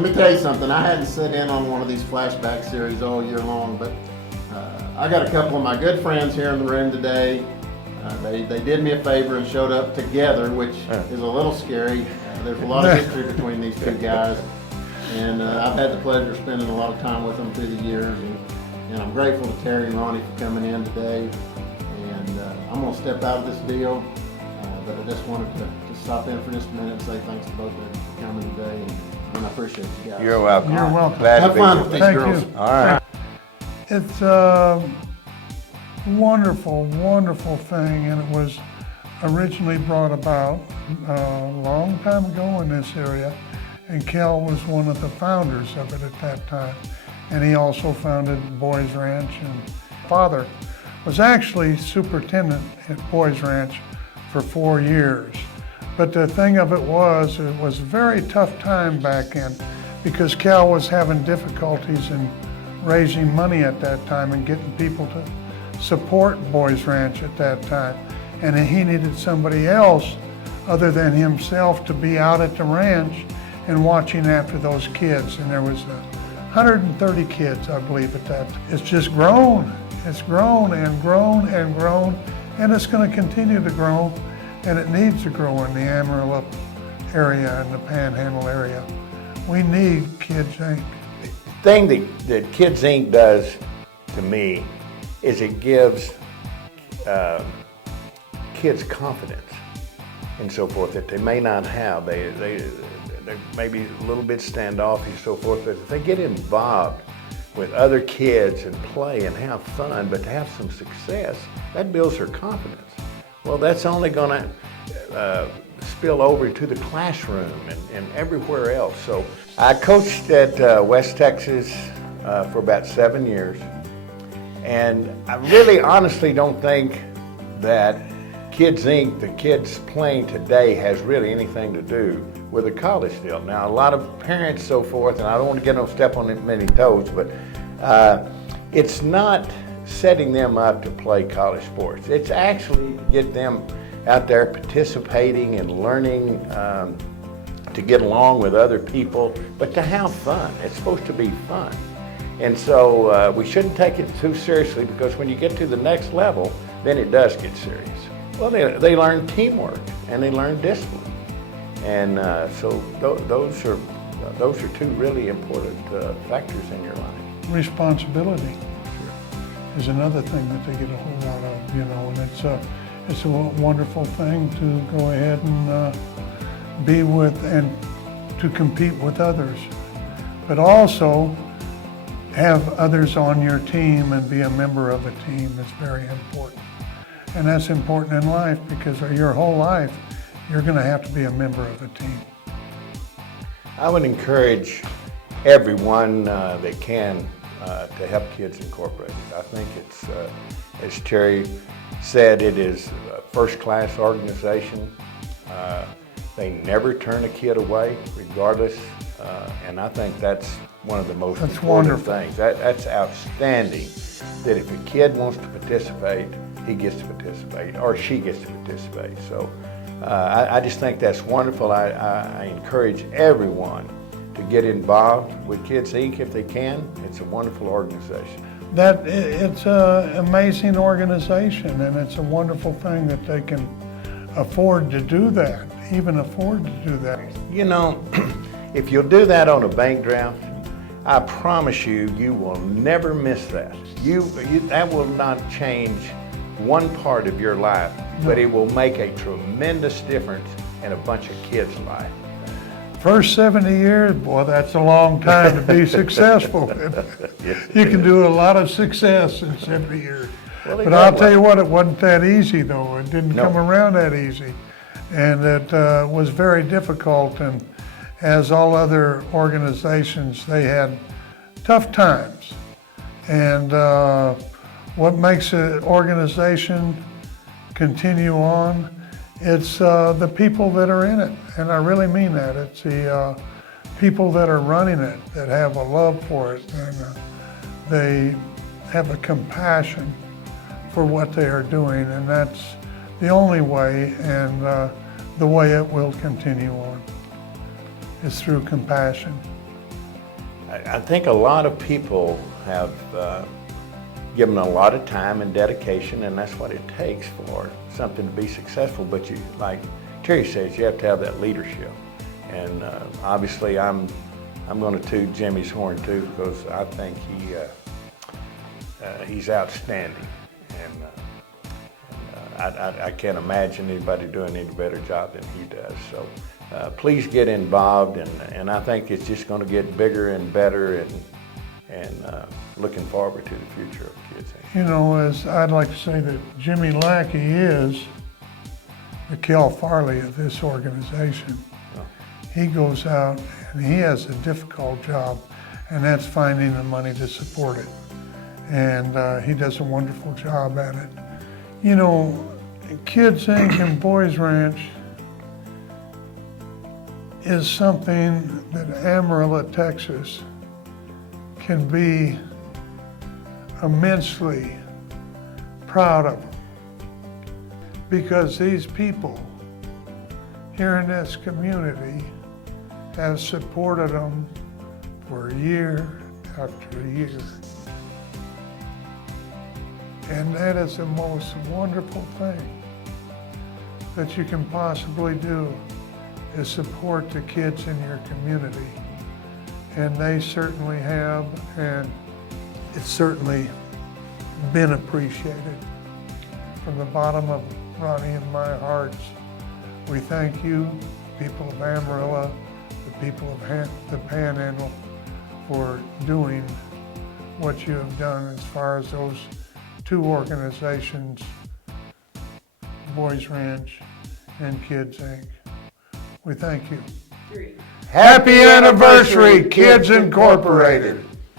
Let me tell you something. I hadn't sit in on one of these flashback series all year long, but I got a couple of my good friends here in the room today. They did me a favor and showed up together, which is a little scary. There's a lot of history between these two guys, and I've had the pleasure of spending a lot of time with them through the years, and I'm grateful to Terry and Ronnie for coming in today. And I'm going to step out of this deal, but I just wanted to stop in for just a minute and say thanks to both of you for coming today, and I appreciate you guys. You're welcome. You're welcome. Glad Have to be fun here. with these Thank girls. you. All right. It's a wonderful, wonderful thing, and it was originally brought about a long time ago in this area, and Kel was one of the founders of it at that time. And he also founded Boys Ranch, and father was actually superintendent at Boys Ranch for 4 years. But the thing of it was a very tough time back then because Cal was having difficulties in raising money at that time and getting people to support Boys Ranch at that time. And he needed somebody else other than himself to be out at the ranch and watching after those kids. And there was 130 kids, I believe, at that. It's just grown. It's grown and grown and grown, and it's going to continue to grow, and it needs to grow in the Amarillo area and the Panhandle area. We need Kids Inc. The thing that Kids Inc. does to me is it gives kids confidence and so forth that they may not have. They may be a little bit standoffish and so forth, but if they get involved with other kids and play and have fun, but to have some success, that builds their confidence. Well, that's only going to spill over to the classroom and everywhere else. So I coached at West Texas for about 7 years, and I really honestly don't think that Kids Inc., the kids playing today, has really anything to do with a college deal. Now, a lot of parents, so forth, and I don't want to get them step on many toes, but it's not setting them up to play college sports. It's actually to get them out there participating and learning to get along with other people, but to have fun. It's supposed to be fun. And so we shouldn't take it too seriously, because when you get to the next level, then it does get serious. Well, they learn teamwork and they learn discipline. And so those are two really important factors in your life. Responsibility is another thing that they get a whole lot of, and it's a wonderful thing to go ahead and be with and to compete with others, but also have others on your team and be a member of a team is very important. And that's important in life, because your whole life you're going to have to be a member of a team. I would encourage everyone that can to help Kids Incorporated. I think it's, as Terry said, it is a first-class organization. They never turn a kid away, regardless, and I think that's one of the most important things. That's outstanding, that if a kid wants to participate, he gets to participate, or she gets to participate. So I just think that's wonderful. I encourage everyone to get involved with Kids Inc. if they can. It's a wonderful organization. It's an amazing organization, and it's a wonderful thing that they can afford to do that, even afford to do that. You know, if you'll do that on a bank draft, I promise you, you will never miss that. That will not change one part of your life, but it will make a tremendous difference in a bunch of kids' life. First 70 years, boy, that's a long time to be successful. You can do a lot of success in 70 years. Well, but I'll tell you what, it wasn't that easy, though. It didn't come around that easy. And it was very difficult. And as all other organizations, they had tough times. And what makes an organization continue on, it's the people that are in it. And I really mean that. It's the people that are running it that have a love for it, and they have a compassion for what they are doing, and that's the only way, and the way it will continue on is through compassion I think a lot of people have given a lot of time and dedication, and that's what it takes for something to be successful. But you, like Terry says, you have to have that leadership. And obviously, I'm going to toot Jimmy's horn too, because I think he's outstanding, and I can't imagine anybody doing any better job than he does. So please get involved, and I think it's just going to get bigger and better, and looking forward to the future of Kids Inc. You know, as I'd like to say that Jimmy Lackey is the Kel Farley of this organization. Oh. He goes out and he has a difficult job, and that's finding the money to support it. And he does a wonderful job at it. You know, Kids Inc. and Boys Ranch is something that Amarillo, Texas can be immensely proud of, because these people here in this community have supported them for year after year. And that is the most wonderful thing that you can possibly do, is support the kids in your community. And they certainly have, and it's certainly been appreciated. From the bottom of Ronnie and my hearts, we thank you, people of Amarillo, the people of the Panhandle, for doing what you have done as far as those two organizations, Boys Ranch and Kids Inc. We thank you. Happy anniversary, Kids Incorporated.